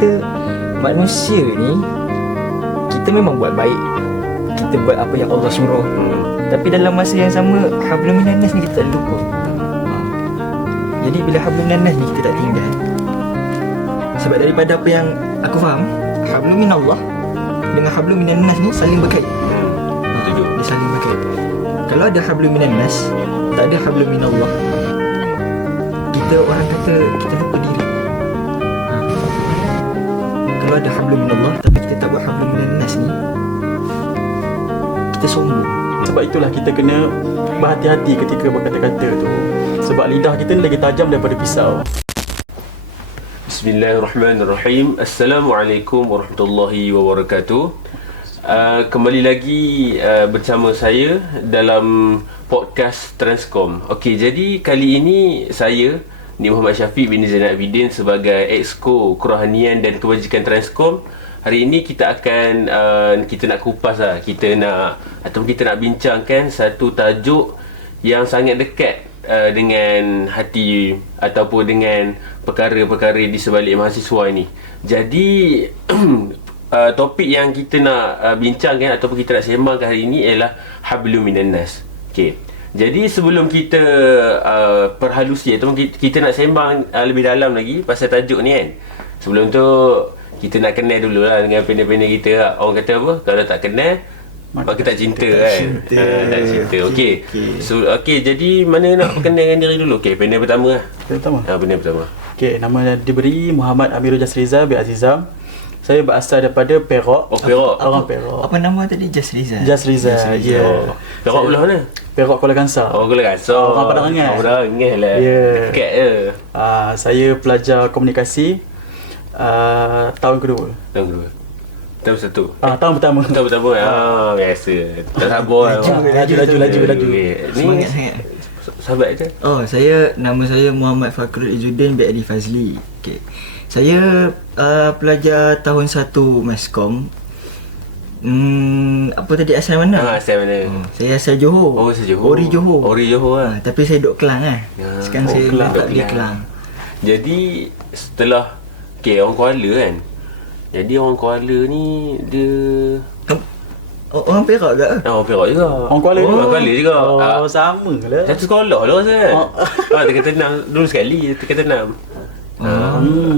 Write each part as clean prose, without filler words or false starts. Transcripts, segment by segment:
kita manusia ni, kita memang buat baik, kita buat apa yang Allah suruh, tapi dalam masa yang sama hablum minan nas ni kita tak lupa. Jadi bila hablum minan nas ni kita tak tinggal, sebab daripada apa yang aku faham, hablum minallah dengan hablum minan nas ni saling berkait. Dia saling berkait. Kalau ada hablum minan nas, tak ada hablum minallah, kita orang kata kita lupa diri. Kalau ada hablum minallah tapi kita tak buat hablum minan nas ni, kita sombong. Sebab itulah kita kena berhati-hati ketika berkata-kata tu. Sebab lidah kita ni lagi tajam daripada pisau. Bismillahirrahmanirrahim. Assalamualaikum warahmatullahi wabarakatuh. Kembali lagi bersama saya dalam podcast Transcom. Okey, jadi kali ini saya ni Muhammad Syafiq bin Zainal Abidin sebagai Exco Kerohanian dan Kebajikan Transcom. Hari ini kita akan kita nak kupas lah, kita nak bincangkan satu tajuk yang sangat dekat dengan hati ataupun dengan perkara-perkara di sebalik mahasiswa ini. Jadi topik yang kita nak bincangkan ataupun kita nak sembangkan hari ini ialah hablum minan nas. Okey. Jadi sebelum kita perhalusi ataupun kita nak sembang lebih dalam lagi pasal tajuk ni kan, sebelum tu kita nak kenal dulu lah dengan panel-panel kita lah. Orang kata apa? Kalau tak kenal maka tak cinta kan? Tak cinta. Okey. So, jadi mana nak perkenalkan diri dulu? Okey, panel pertama lah. Panel pertama. Okey, nama diberi Muhammad Amirul Jasriza bin Azizam. Saya berasal daripada Perak. Oh, Perak. Orang Perak. Apa nama tadi? Jasriza. Ya. Perak belah mana? Perak Kuala Kangsar. Oh, Kuala Kangsar. Orang Padang Angas. Orang Padang Angas lah. Ya. Dekat je. Saya pelajar komunikasi tahun kedua. Tahun satu. Tahun pertama. Tahun pertama. Biasa. Tak sabar. Laju. Semangat sangat. Sahabat je. Nama saya Muhammad Fakrul Izzuddin bin Adi Fazli. Okey. Saya pelajar tahun 1 Maskom. Apa tadi, asal mana? Asal mana? Saya asal Johor. Oh, asal Johor. Ori Johor lah. Tapi saya duduk Kelang lah. Sekarang saya letak di Kelang. Jadi setelah orang Kuala kan. Jadi orang Kuala ni dia orang Perak ke? Orang Perak juga. Orang Kuala juga. Orang Kuala juga. Sama lah. Satu sekolah lah rasa kan. Dekat Tenam dulu sekali, dekat Tenam.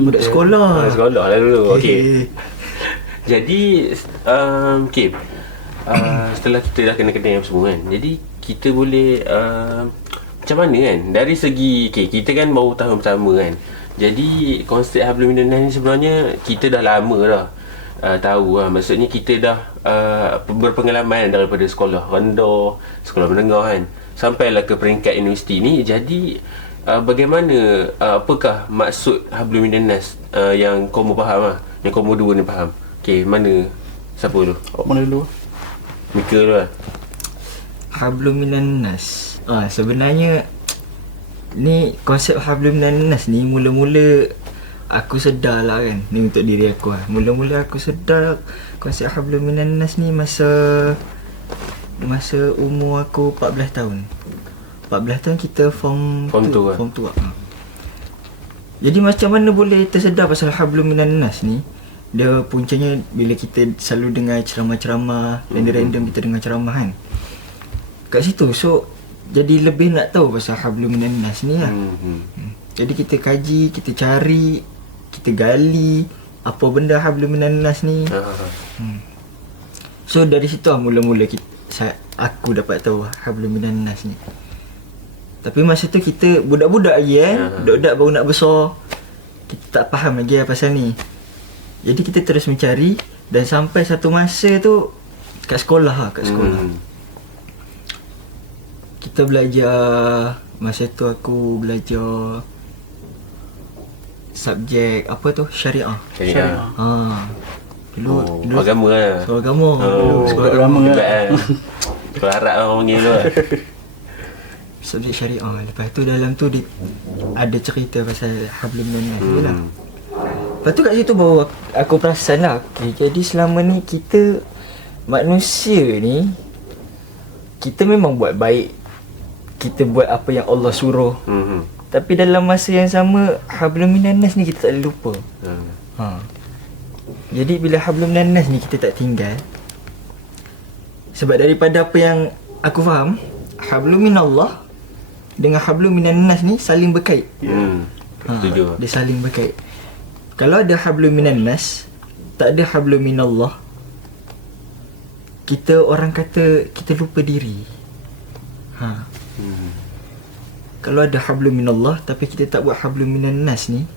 Budak sekolah. Sekolah lah dulu. Okey. Jadi setelah kita dah kenal semua kan, jadi kita boleh macam mana kan, dari segi kita kan baru tahun pertama kan. Jadi konsep hablum minan nas ni sebenarnya kita dah lama dah tahu lah. Maksudnya kita dah berpengalaman daripada sekolah rendah, sekolah menengah kan, sampailah ke peringkat universiti ni. Jadi bagaimana, apakah maksud hablum minan nas yang kamu faham lah, yang kamu dua ni faham? Okey, mana siapa dulu? Mana dulu? Mika dulu lah. Hablum minan nas. Sebenarnya ni konsep hablum minan nas ni mula-mula aku sedar lah kan. Ni untuk diri aku lah. Mula-mula aku sedar konsep hablum minan nas ni masa umur aku 14 tahun. 14 tahun kita form 2 lah. Jadi macam mana boleh tersedar pasal hablum minan nas ni? Dia puncanya bila kita selalu dengar ceramah-ceramah, random kita dengar ceramah kan. Kat situ, so jadi lebih nak tahu pasal hablum minan nas ni lah. Jadi kita kaji, kita cari, kita gali apa benda hablum minan nas ni. So dari situ lah mula-mula aku dapat tahu hablum minan nas ni. Tapi masa tu kita budak-budak lagi budak-budak baru nak besar. Kita tak faham lagi pasal ni. Jadi kita terus mencari dan sampai satu masa tu kat sekolah. Kita belajar, masa tu aku belajar subjek apa tu? Syariah. Dulu agama lah. Agama. Sekolah agama lah. Sekolah Arab orang panggil tu lah. Subjek syariah. Lepas tu dalam tu ada cerita pasal hablum minan nas lah. Lepas tu kat situ baru aku perasan lah. Jadi selama ni kita manusia ni, kita memang buat baik, kita buat apa yang Allah suruh. Tapi dalam masa yang sama hablum minan nas ni kita tak lupa. Jadi bila hablum minan nas ni kita tak tinggal, sebab daripada apa yang aku faham, hablum minallah dengan hablum minan nas ni saling berkait. Setuju. Dia saling berkait. Kalau ada hablum minan nas, tak ada hablum minallah, kita orang kata kita lupa diri. Kalau ada hablum minallah tapi kita tak buat hablum minan nas ni,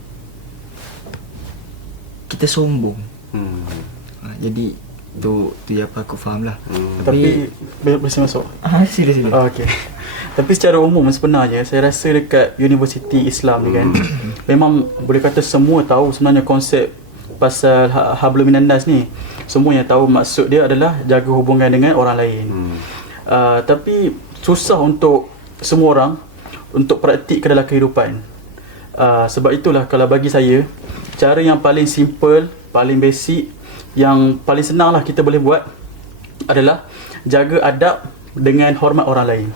kita sombong. Jadi tu yang apa aku faham lah. Tapi boleh saya masuk? Sila. Okey. Tapi secara umum sebenarnya saya rasa dekat universiti Islam ni kan, memang boleh kata semua tahu sebenarnya konsep pasal hablum minan nas ni. Semua yang tahu maksud dia adalah jaga hubungan dengan orang lain. Tapi susah untuk semua orang untuk praktik ke dalam kehidupan. Sebab itulah kalau bagi saya, cara yang paling simple, paling basic, yang paling senang lah kita boleh buat adalah jaga adab dengan hormat orang lain.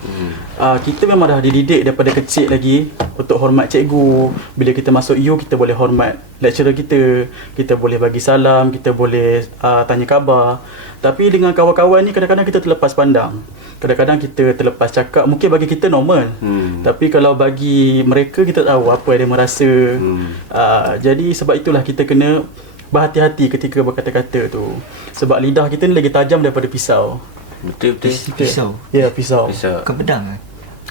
Kita memang dah dididik daripada kecil lagi untuk hormat cikgu. Bila kita masuk U, kita boleh hormat lecturer kita, kita boleh bagi salam, kita boleh tanya khabar. Tapi dengan kawan-kawan ni kadang-kadang kita terlepas pandang, kadang-kadang kita terlepas cakap. Mungkin bagi kita normal, tapi kalau bagi mereka, kita tahu apa yang dia merasa. Jadi sebab itulah kita kena berhati-hati ketika berkata-kata tu. Sebab lidah kita ni lagi tajam daripada pisau. Betul. Pisau. Ya, pisau. Bukan pedang kan?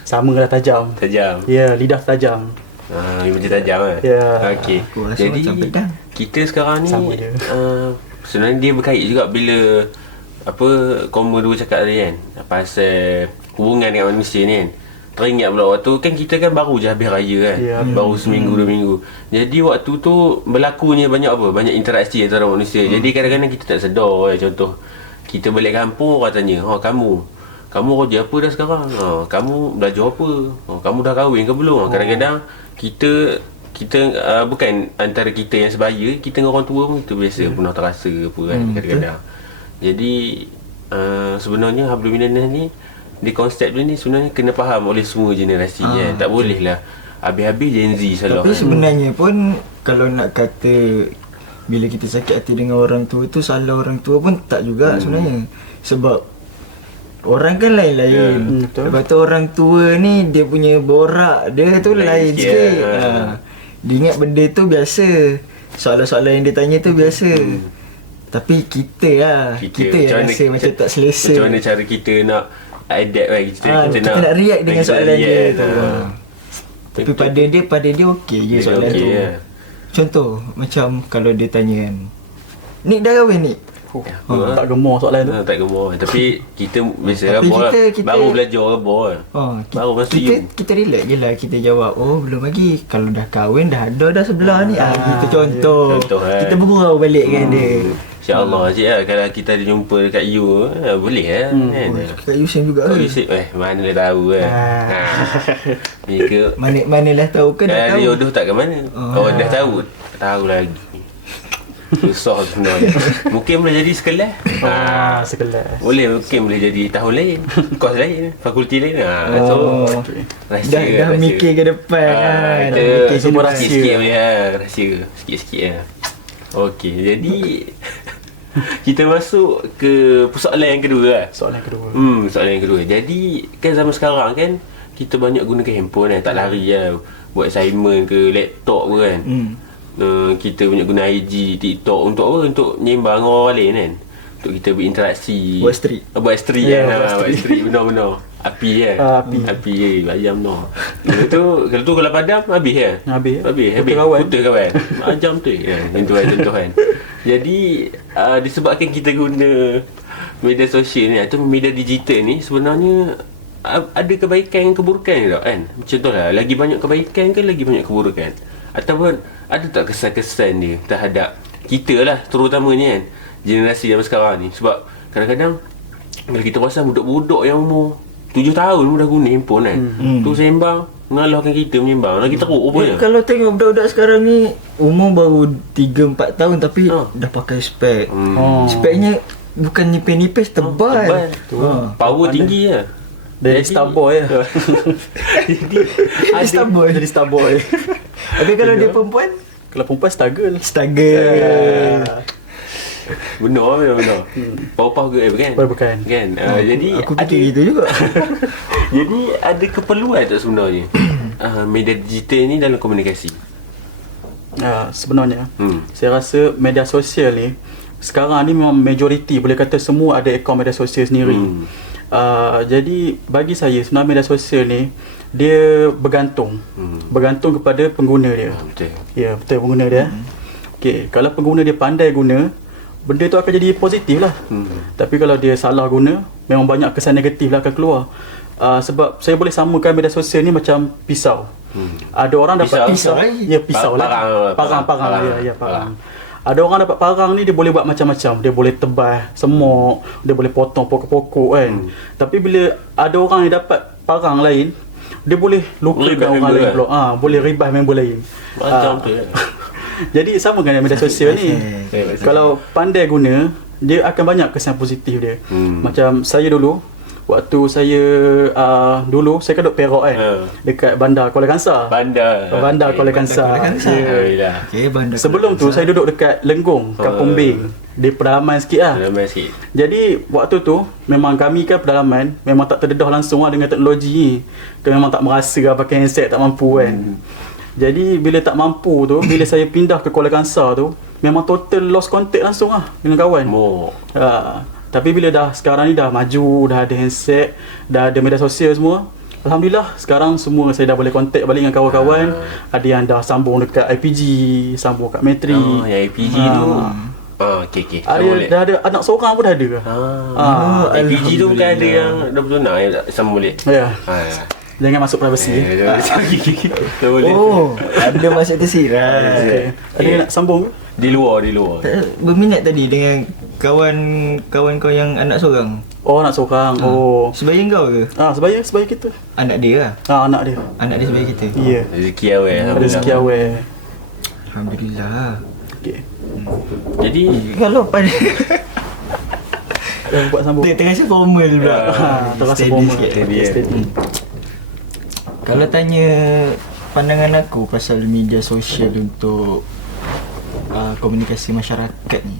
Sama lah tajam. Tajam. Ya, lidah tajam. Macam tajam kan? Ya. Okey. Aku rasa Jadi macam pedang. kita sekarang ni Sama je. sebenarnya dia berkait juga bila apa Koma dua cakap tadi kan, pasal hubungan dengan manusia ni kan. Teringat pula waktu kan kita kan baru je habis raya kan. Baru seminggu 2 minggu. Jadi waktu tu berlakunya banyak interaksi antara manusia. Jadi kadang-kadang kita tak sedar contoh kita balik kampung, orang tanya, kamu kerja apa dah sekarang? Kamu belajar apa? Kamu dah kahwin ke belum? Kadang-kadang kita bukan antara kita yang sebaya, kita dengan orang tua pun kita biasa pernah terasa apa kan kadang-kadang. Jadi sebenarnya hablum minan nas ni, di konsep dia ni sebenarnya kena faham oleh semua generasi kan. Tak boleh lah habis-habis Gen Z salah. Tapi sebenarnya pun kalau nak kata bila kita sakit hati dengan orang tua tu salah orang tua pun tak juga sebenarnya. Sebab orang kan lain-lain. Betul. Lepas tu orang tua ni dia punya borak dia tu lain sikit. Dia ingat benda tu biasa. Soalan-soalan yang dia tanya tu biasa. Tapi kita yang rasa macam tak selesa. Macam mana cara kita nak adapt kan? Kita nak react dengan soalan dia tu. Tapi pada dia okey je soalan tu. Contoh macam kalau dia tanya kan, Nik dah kahwin Nik? Tak gemar soalan tu. Tak gemar. Tapi kita biasa Tapi rabor lah. kita- Baru belajar rabor lah. Baru masuk you. kita relax je lah. Kita jawab, belum lagi. Kalau dah kahwin, dah ada dah sebelah ni. Gitu contoh. Contoh, kan. Kita bergurau balik dengan dia. InsyaAllah cik lah. Kalau kita ada jumpa dekat you, boleh lah kan. Kat Yusim juga Oh, ke? you say, mana dia tahu kan. Ni ke Manalah tahu ke dah tahu. jodoh tak ke mana. Kalau dah tahu, tak tahu lagi. Susah sebenarnya. Mungkin boleh jadi sekelas. Sekelas. Mungkin boleh jadi tahun lain, kos lain, fakulti lain. So Dah mikir ke depan kan. Dah mikir ke semua depan. sikit-sikit boleh rahsia. Sikit-sikit lah. Okey, jadi kita masuk ke persoalan yang kedua lah. Soalan kedua. Soalan yang kedua. Jadi kan zaman sekarang kan kita banyak gunakan handphone kan, tak lari lah buat assignment ke laptop ke kan. Kita banyak guna IG, TikTok untuk apa? Untuk nyembang orang lain kan. Untuk kita berinteraksi. Buat streak. Buat streak buat streak benar-benar. Api kan. Api ayam no. Kalau padam habis kan. Habis. Putus kawan. Macam tu kan. Contoh kan. Jadi disebabkan kita guna media sosial ni atau media digital ni, sebenarnya ada kebaikan dan keburukan tak kan? Contohlah, lagi banyak kebaikan ke lagi banyak keburukan? Ataupun ada tak kesan-kesan dia terhadap kita lah terutamanya kan, generasi zaman sekarang ni? Sebab kadang-kadang bila kita perasan budak-budak yang umur 7 tahun pun dah guna handphone kan. Tu sembang, mengalahkan kita menyembang. Lagi teruk rupanya. Kalau tengok budak-budak sekarang ni umur baru 3-4 tahun tapi dah pakai spek. Speknya bukan nipis-nipis, tebal. Power tinggi lah. Dari Starboy lah. Jadi Starboy. Tapi kalau dia perempuan, Kalau perempuan struggle. struggle. Benar. Pau-pau ke kan? Bukan. Kan? Jadi Aku ada fikir gitu juga. jadi ada keperluan tak sebenarnya media digital ni dalam komunikasi? Sebenarnya Hmm. saya rasa media sosial ni sekarang ni memang majoriti, boleh kata semua ada akaun media sosial sendiri. Jadi bagi saya sebenarnya media sosial ni dia bergantung kepada pengguna dia. Betul. Ya, betul, pengguna dia. Okey, kalau pengguna dia pandai guna, benda tu akan jadi positif lah. Tapi kalau dia salah guna, memang banyak kesan negatif lah akan keluar. Sebab saya boleh samakan media sosial ni macam pisau. Ada orang dapat Pisau lagi? Ya, pisau lah. Parang. Ya, parang. Ada orang dapat parang ni, dia boleh buat macam-macam. Dia boleh tebas semut, dia boleh potong pokok-pokok kan. Tapi bila ada orang yang dapat parang lain, dia boleh lukakan Ribah orang member lain lah. pula. Boleh ribah member lain. Macam tu kan. Jadi sama dengan media sosial ni. Kalau pandai guna, dia akan banyak kesan positif dia. Macam saya dulu, waktu saya dulu saya kan duduk Perak kan. Dekat bandar Kuala Kangsar. Bandar Kuala Kangsar. Ya. Okey, bandar. Sebelum tu saya duduk dekat Lenggong, Kampung Bing. Di pedalaman sikit lah. Dalam sikit. Jadi waktu tu memang kami kan pedalaman memang tak terdedah langsung lah dengan teknologi ni. Kita memang tak merasa lah pakai handset, tak mampu kan. Jadi bila tak mampu tu, bila saya pindah ke Kuala Kangsar tu, memang total lost contact langsung lah dengan kawan. Tapi bila dah sekarang ni dah maju, dah ada handset, dah ada media sosial semua, Alhamdulillah sekarang semua saya dah boleh contact balik dengan kawan-kawan. Ada yang dah sambung dekat IPG, sambung kat Metri. Yang IPG tu. Okey. Dah ada anak seorang pun dah ada. IPG tu bukan ada yang dah bertunang yang sama boleh. Ya. Jangan masuk privasi. Tak boleh. Oh, ada masuk tersirat. Okay. Ada yang nak sambung ke? Di luar. Berminat tadi dengan kawan kau yang anak seorang. Oh, anak seorang. Oh. Sebaya kau ke? Sebaya kita. Anak dia lah. Anak dia. Anak dia sebaya kita. Ya. Rezeki awal. Ada rezeki awal. Alhamdulillah. Okey. Jadi Kalau pada Dah buat sambung. terasa formal pula. Terasa Steady formal. sikit. Okay, steady. Kalau tanya pandangan aku pasal media sosial untuk komunikasi masyarakat ni,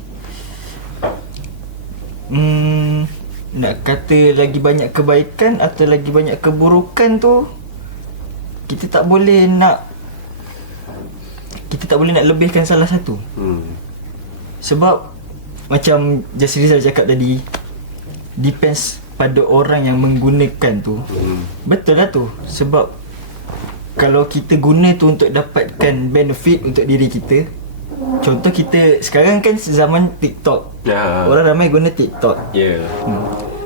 nak kata lagi banyak kebaikan atau lagi banyak keburukan tu, kita tak boleh nak lebihkan salah satu. Sebab macam Jasri Rizal cakap tadi, depends pada orang yang menggunakan tu. Betul lah tu. Sebab kalau kita guna tu untuk dapatkan benefit untuk diri kita, contoh kita sekarang kan zaman TikTok. Orang ramai guna TikTok.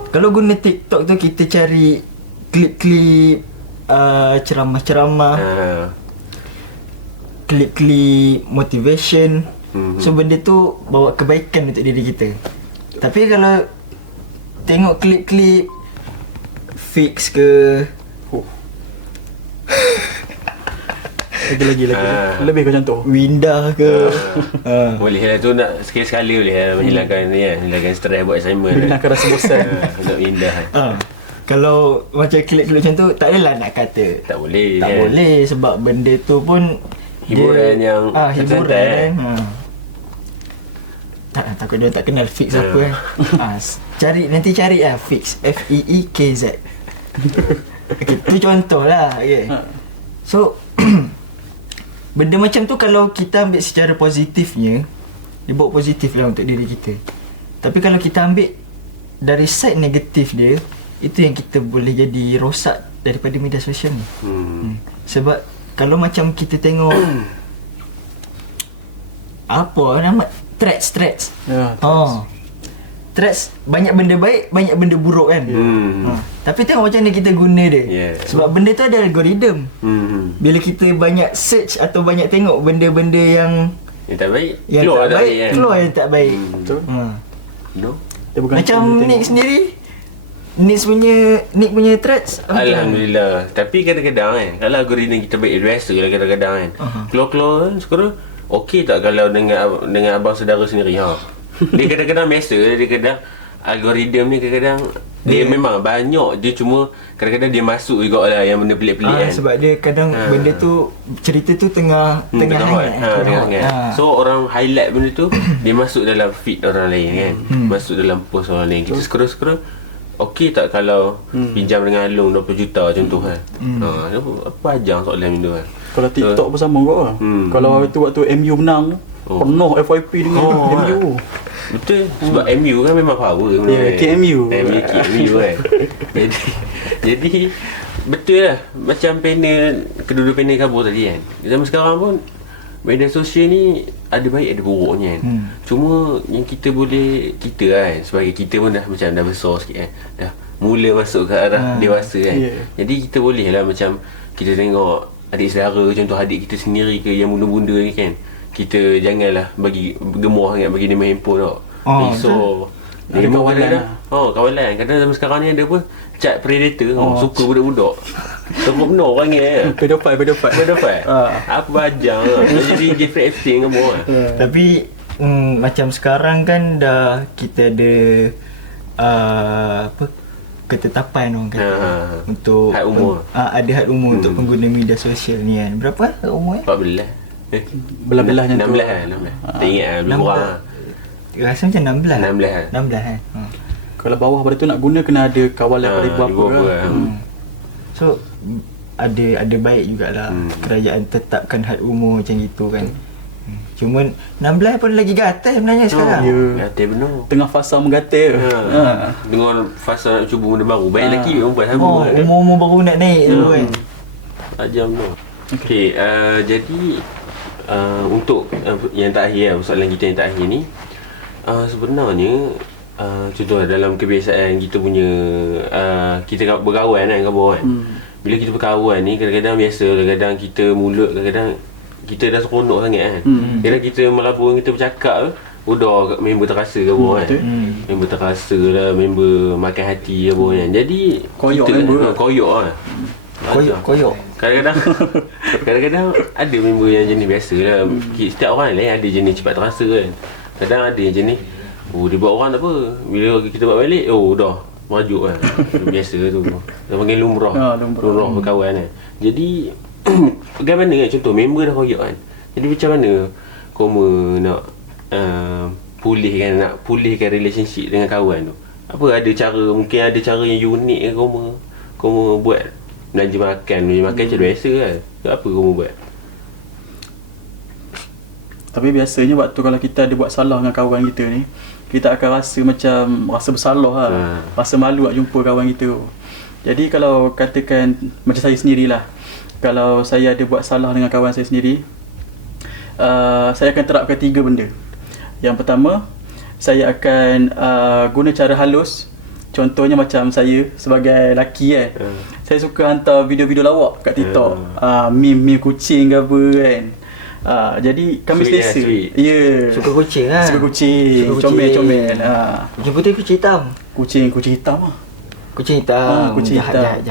Kalau guna TikTok tu kita cari klip-klip ceramah-ceramah, klip-klip motivation. So benda tu bawa kebaikan untuk diri kita. Tapi kalau tengok klip-klip fix ke, Lagi lebih kau contoh. Windah ke, boleh lah tu, nak sekali-sekali boleh lah menghilangkan ni kan, hilangkan stres buat assignment. Menghilangkan rasa bosan. Untuk indah. kalau macam klip-klip macam tu, tak adalah nak kata Tak boleh. tak boleh, sebab benda tu pun Hiburan yang hiburan takut dia tak kenal fix apa kan. Nanti cari fix, FEEKZ. Okay, tu contoh lah. So benda macam tu kalau kita ambil secara positifnya, dia bawa positif lah untuk diri kita. Tapi kalau kita ambil dari side negatif dia, itu yang kita boleh jadi rosak daripada media sosial ni. Sebab kalau macam kita tengok apa nama threads. Threads banyak benda baik, banyak benda buruk kan. Tapi tengok macam mana kita guna dia. Sebab benda tu ada algoritma. Bila kita banyak search atau banyak tengok benda-benda yang tak baik, keluar yang tak baik. Betul. Macam Nick sendiri, Nick punya threads Alhamdulillah. Tapi kadang-kadang kan, kalau algoritma kita baik, biasa lah kadang-kadang kan, keluar-keluar kan, sekarang okey tak kalau dengan abang saudara sendiri. Dia kadang-kadang biasa, dia kadang algoritma ni kadang-kadang Dia memang banyak. Dia cuma kadang-kadang dia masuk juga lah yang benda pelik-pelik kan. Sebab dia kadang benda tu, cerita tu tengah Tengah hot. Tengah hangat. Ha. So orang highlight benda tu, dia masuk dalam feed orang lain kan. Masuk dalam post orang lain. Kita scroll-scroll, okey tak kalau pinjam dengan Along 20 juta contoh kan. Apa ajang soalan itu kan. Kalau TikTok pun sama kot lah. Kalau waktu MU menang, penuh FYP dengan MU. Betul. Sebab MU kan memang power. KMU. KMU kan. Jadi betul lah. Macam panel, kedua-dua panel kabur tadi kan. Zaman sekarang pun media sosial ni ada baik ada buruknya kan. Cuma yang kita boleh, kita kan, sebagai kita pun dah macam dah besar sikit kan. Dah mula masuk ke arah dewasa kan. Jadi kita boleh lah macam kita tengok adik saudara, contoh adik kita sendiri ke yang bunda-bunda ni kan. Kita janganlah bagi gemuah sangat bagi dia main handphone tau. So ada kawalan lah. Kawalan. Kadang zaman sekarang ni ada apa? Chat predator. Suka budak-budak. Sebab benar orang ni kan. Pedophile. Apa bajang lah. Jadi different acting ke semua. Tapi macam sekarang kan dah kita ada apa, ketetapan orang kata untuk had umur. Ada had umur untuk pengguna media sosial ni kan. Berapa umur 14. Belah-belahnya 16 tu. lah. Tak ingat lah. Lebih kurang lah. Rasa macam 16 kan. Kalau bawah pada tu nak guna kena ada kawalan pada ibu bapa kan. So ada baik jugalah kerajaan tetapkan had umur macam gitu kan. Cuma 16 pun lagi gatal sebenarnya sekarang. Gatal benar. Tengah fasa menggatal. Dengan fasa nak cuba benda baru. Baik lelaki perempuan sama kan. Umur baru nak naik tu kan. Tajam tu. Okey, jadi untuk yang terakhir lah, soalan kita yang terakhir ni, sebenarnya contoh dalam kebiasaan kita punya kita berkawan kan, bila kita berkawan ni kadang-kadang biasa, kadang-kadang kita mulut, kadang-kadang kita dah seronok sangat kan. Kadang kita melabur, kita bercakap udah member terasa ke apa kan. Member terasa lah, member makan hati ke apa kan. Jadi Koyok kita member. Koyok lah. Koyok. Kadang-kadang ada member yang jenis biasa lah. Setiap orang lain ada jenis cepat terasa kan. Kadang ada yang jenis dia buat orang tak apa, bila kita buat balik dah merajuk kan. Biasa tu. Dia panggil lumrah. Lumrah berkawan kan. Jadi bagaimana kan, contoh member dah koyok kan. Jadi macam mana koma nak pulihkan relationship dengan kawan tu? Apa ada cara, mungkin ada cara yang unik ke koma buat? Belanja makan macam biasa kan. Apa kamu buat? Tapi biasanya waktu kalau kita ada buat salah dengan kawan kita ni, kita akan rasa bersalah lah. Rasa malu nak jumpa kawan kita. Jadi kalau katakan macam saya sendirilah, kalau saya ada buat salah dengan kawan saya sendiri, saya akan terapkan 3 benda. Yang pertama, saya akan guna cara halus. Contohnya macam saya sebagai lelaki kan, saya suka hantar video-video lawak kat TikTok, meme kucing ke apa kan. Jadi kami selesa. Suka kucing lah. Suka kucing. Comel-comel. Kucing putih, kucing hitam. Kucing hitam lah. Kucing hitam. Kucing jahat.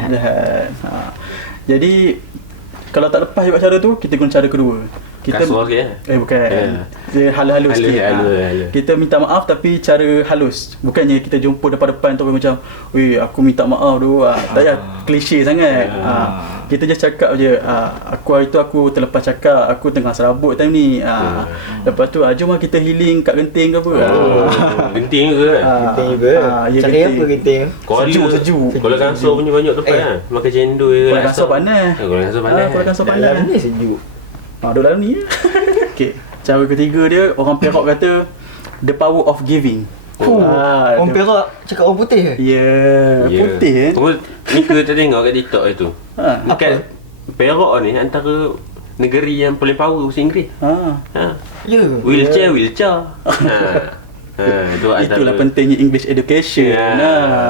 Jadi kalau tak lepas buat cara tu, kita guna cara kedua. Kita kasual sikit bukan. Dia halus sikit. Kita minta maaf tapi cara halus. Bukannya kita jumpa depan-depan tu macam, "Weh, aku minta maaf tu." Tak payah klise sangat. Kita just cakap je, "Aku hari tu aku terlepas cakap, aku tengah serabut time ni." Lepas tu, "Jom kita healing kat Genting ke apa." Genting ke kan? Genting juga. Cari apa genting? Sejuk. Kalau kasar punya banyak tempat kan. Makan cendol ke. Kalau kasar panas. Kalau kasar panas. Dalam ni sejuk. Duduk dalam ni. Okay. Cara ketiga dia, orang Perak kata the power of giving. Orang Perak cakap orang putih ke? Putih Ni kita tengok kat TikTok itu. Dekat Perak ni antara negeri yang paling power bahasa Inggeris. Wheelchair. Itulah pentingnya English education.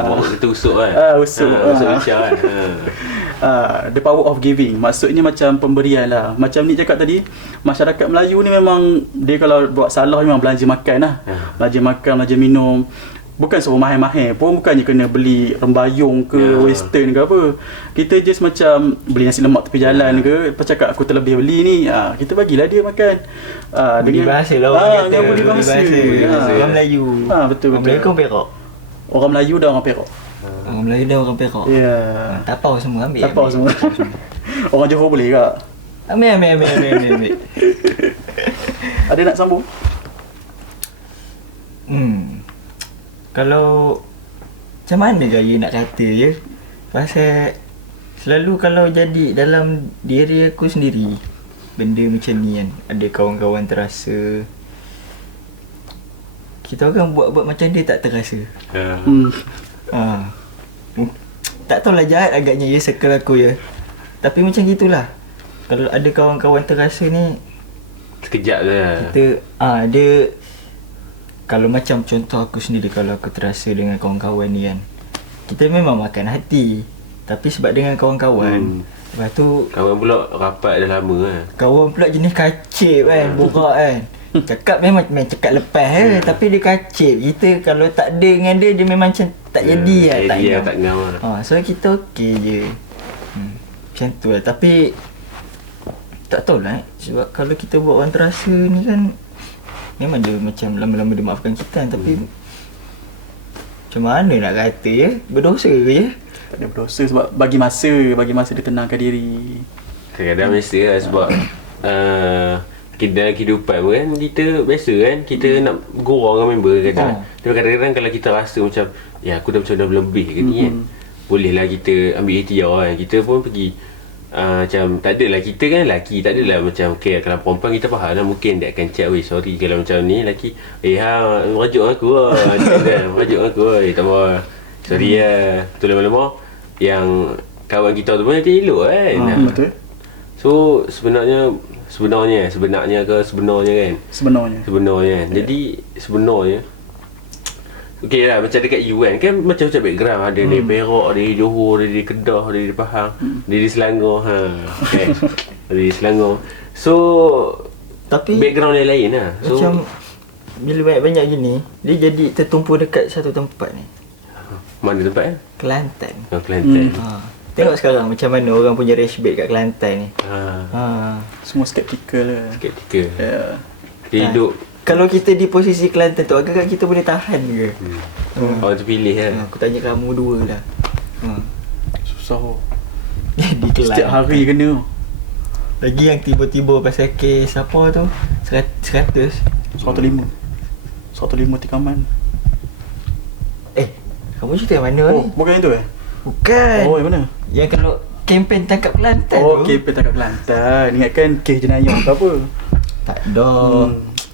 Bawa kita usuk kan. Usuk wheelchair kan. The power of giving. Maksudnya macam pemberian lah. Macam ni cakap tadi, masyarakat Melayu ni memang dia kalau buat salah memang belanja makan lah. Belanja makan, belanja minum. Bukan suruh mahal-mahal pun, bukannya kena beli rembayung ke western ke apa. Kita just macam beli nasi lemak tepi jalan ke, lepas cakap aku terlebih beli ni, kita bagilah dia makan. Budi bahasa lah orang kata. Budi bahasa. Orang Melayu. Betul. Orang Melayu kan Perak. Orang Melayu dan orang Perak. Orang Melayu dan orang Perak. Ya. Tapau semua ambil. Tapau ambil. semua. Orang Johor boleh ke? Ambil. Ada nak sambung? Kalau macam mana gaya nak kata je? Pasal selalu kalau jadi dalam diri aku sendiri benda macam ni kan, ada kawan-kawan terasa, kita orang buat macam dia tak terasa. Tak tahulah, jahat agaknya ya circle aku ya. Tapi macam gitulah. Kalau ada kawan-kawan terasa ni, Sekejap je lah. kita dia, kalau macam contoh aku sendiri, kalau aku terasa dengan kawan-kawan ni kan, kita memang makan hati. Tapi sebab dengan kawan-kawan, lepas tu Kawan pula rapat dah lama lah. kawan pula jenis kacip kan, borak kan. Cakap memang cakap lepas tapi dia kacip. Kita kalau tak ada dengan dia memang macam tak jadi lah, tak Dia ngam. tak ngam lah. So kita okey je. Macam tu lah. Tapi tak tahulah sebab kalau kita buat orang terasa ni kan, memang dia macam lama-lama dia maafkan kita kan. Tapi macam mana nak kata ya, berdosa ke ya? Tak ada berdosa sebab bagi masa dia tenangkan diri. Kadang-kadang biasa lah sebab dalam kehidupan pun kan, kita biasa kan, kita nak gurau dengan member kadang. Tapi kadang-kadang kalau kita rasa macam aku dah macam dah lebih ke ni kan, bolehlah kita ambil ikhtiar kan. Kita pun pergi macam tak adalah, kita kan lelaki, tak adalah macam kalau perempuan kita faham lah, mungkin dia akan chat, sorry kalau macam ni lelaki, merajuk aku lah macam kan, merajuk aku lah, tak apa, sorry lah. Tu lama-lama yang kawan kita tu pun nanti elok kan. Betul. So sebenarnya kan. Jadi sebenarnya okey lah, macam dekat you kan macam-macam background. Ada dari Perak, ada dari Johor, ada dari Kedah, ada dari Pahang, ada dari Selangor. Okay. Ada dari Selangor. So Tapi background yang lain lah. So macam bila banyak-banyak gini, dia jadi tertumpu dekat satu tempat ni. mana tempat kan? Kelantan. Kelantan. Tengok sekarang macam mana orang punya race bait kat Kelantan ni. Semua skeptikal lah. Skeptikal. Ya. Dia hidup Kalau kita di posisi Kelantan tu, agak-agak kita boleh tahan ke? orang terpilih kan. Aku tanya kamu dua dah. Susah. Di Kelantan. Setiap hari kena. Lagi yang tiba-tiba pasal kes apa tu, 100. 105 tikaman. Kamu cerita yang mana ni? Bukan yang tu Bukan. Oh, yang mana? Yang kalau kempen tangkap Kelantan tu. KP tangkap Kelantan. Ingatkan kes jenayah ke apa? Tak ada.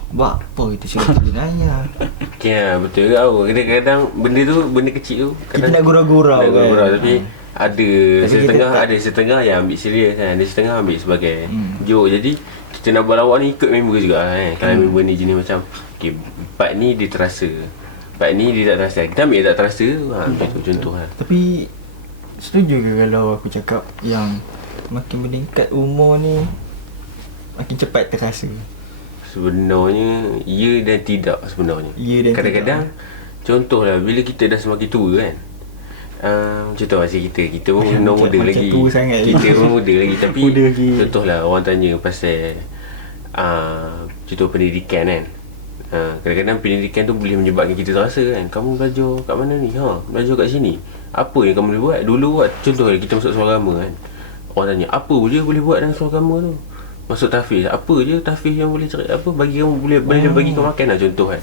Buat apa kita cerita jenayah? Okay lah, betul ke tau. Kadang-kadang benda kecil tu Kita nak gurau-gurau nak gurau-gurau, kan. tapi ada setengah yang ambil serius kan. Ada setengah ambil sebagai joke. Jadi kita nak buat lawak ni ikut member juga kan. Kalau member ni jenis macam part ni dia terasa, part ni dia tak terasa, kita ambil tak terasa. Macam tu contoh lah. Tapi setuju ke kalau aku cakap yang makin meningkat umur ni makin cepat terasa? Sebenarnya ya dan tidak sebenarnya. Ya dan Kadang-kadang contohlah bila kita dah semakin tua kan. Contoh macam kita pun muda macam lagi. tua sangat Kita pun muda lagi tapi Muda lagi. contohlah orang tanya pasal contoh pendidikan kan. Kadang-kadang pendidikan tu boleh menyebabkan kita terasa kan, kamu belajar kat mana ni? Belajar kat sini. Apa yang kamu boleh buat? Dulu contoh kita masuk sekolah agama kan. Orang tanya, apa je boleh buat dalam sekolah agama tu? Masuk tahfiz, apa je tahfiz yang boleh cari, apa bagi kamu boleh bagi kau makan lah, contoh kan.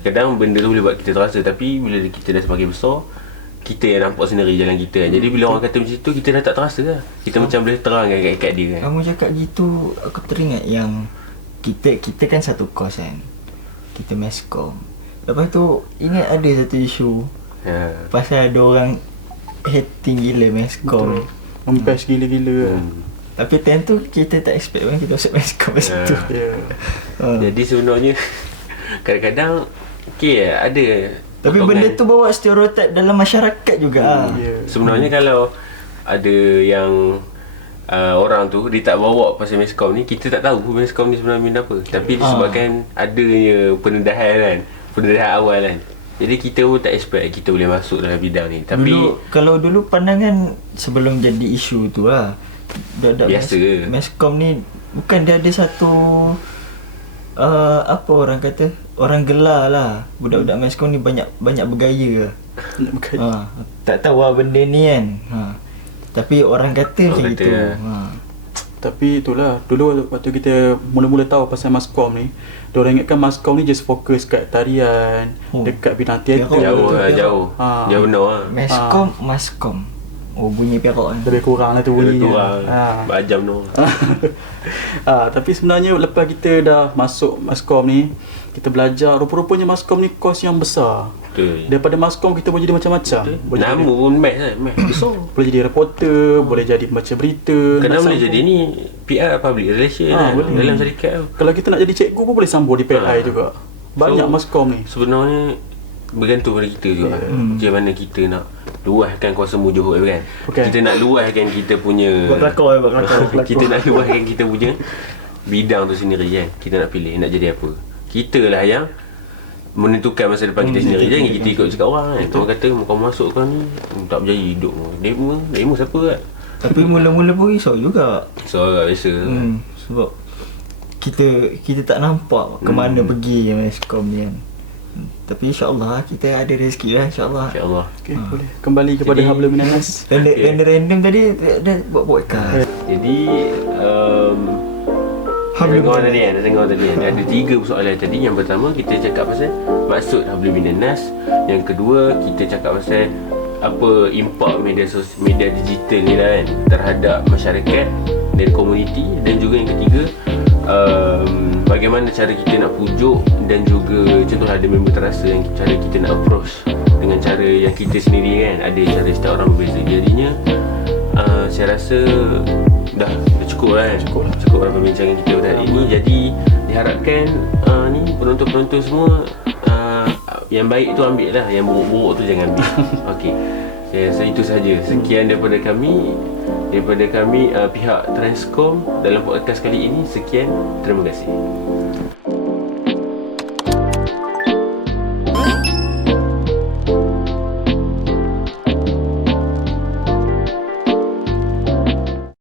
Kadang benda tu boleh buat kita terasa, tapi bila kita dah semakin besar, kita yang nampak sendiri jalan kita kan. Jadi bila orang kata macam tu, kita dah tak terasa lah. Kita macam boleh terangkan kat dia kan. Kamu cakap gitu, aku teringat yang kita kan satu kos kan. Kita meskom. Lepas tu ingat ada satu isu pasal ada orang hating gila meskom. Membest gila-gila. Tapi time tu kita tak expect kan kita masuk meskom masa tu. Jadi sebenarnya kadang-kadang ada. Tapi benda tu bawa stereotip dalam masyarakat juga. Sebenarnya kalau ada yang orang tu dia tak bawa pasal meskom ni, kita tak tahu meskom ni sebenarnya benda apa. Tapi disebabkan adanya pendedahan awal kan. Jadi kita pun tak expect kita boleh masuk dalam bidang ni. Tapi kalau dulu pandangan sebelum jadi isu tu lah, biasa meskom ni bukan dia ada satu apa orang kata, orang gelar lah budak-budak Mascom ni banyak bergaya lah. Bukan. Tak tahu lah benda ni kan. Tapi orang kata macam Orang gitu. kata. Tapi itulah, dulu waktu kita mula-mula tahu pasal Mascom ni, diorang ingatkan Mascom ni just fokus kat tarian, dekat bidang teater. Jauh lah, jauh. Ha. Jauh benar lah. Mascom. Oh, bunyi perak kan. Lebih kurang lah tu bunyinya. Kurang. Berjam tu. Tapi sebenarnya lepas kita dah masuk Mascom ni, kita belajar, rupa-rupanya Mascom ni kos yang besar. Betul. Daripada Mascom kita boleh jadi macam-macam. Boleh Nama jadi, pun match kan. Match besar. boleh jadi reporter, boleh jadi baca berita. Kadang nak boleh sambung. jadi ni PR public relation kan. boleh. Dalam syarikat tu. Kalau kita nak jadi cikgu pun boleh sambung di PLI juga. Banyak So, Mascom ni. Sebenarnya bergantung pada kita juga. Macam mana kita nak luahkan kuasa Johor kan. Okay. Kita nak luahkan kita punya Buat kelakar. kita nak luahkan kita punya bidang tu sendiri kan. Kita nak pilih nak jadi apa. Kita lah yang menentukan masa depan kita sendiri. Jangan kita ikut cakap orang kan. Orang kata kau masuk kau ni tak berjaya hidup. Demo siapa kan. Tapi mula-mula pun risau juga. So biasa. Sebab kita tak nampak ke mana pergi Mascom ni kan. Tapi insya-Allah kita ada rezeki lah, insya-Allah. InsyaAllah. Okay, boleh. Kembali kepada Jadi- Hablum Minanas. Random tadi ada buat kan. Jadi Dengar tadi kan. Ada 3 persoalan tadi. Yang pertama kita cakap pasal maksud Hablum Minanas. Yang kedua kita cakap pasal apa impak media digital ni lah kan terhadap masyarakat dan komuniti. Dan juga yang ketiga bagaimana cara kita nak pujuk dan juga contohlah ada member terasa yang cara kita nak approach dengan cara yang kita sendiri kan. Ada cara setiap orang berbeza. Jadinya saya rasa dah cukup lah kan. Cukup lah perbincangan kita pada hari ini. Jadi diharapkan ni penonton-penonton semua yang baik tu ambil lah, yang buruk-buruk tu jangan ambil. Okey. Saya rasa itu sahaja. Sekian daripada kami pihak Transcom dalam podcast kali ini. Sekian, terima kasih.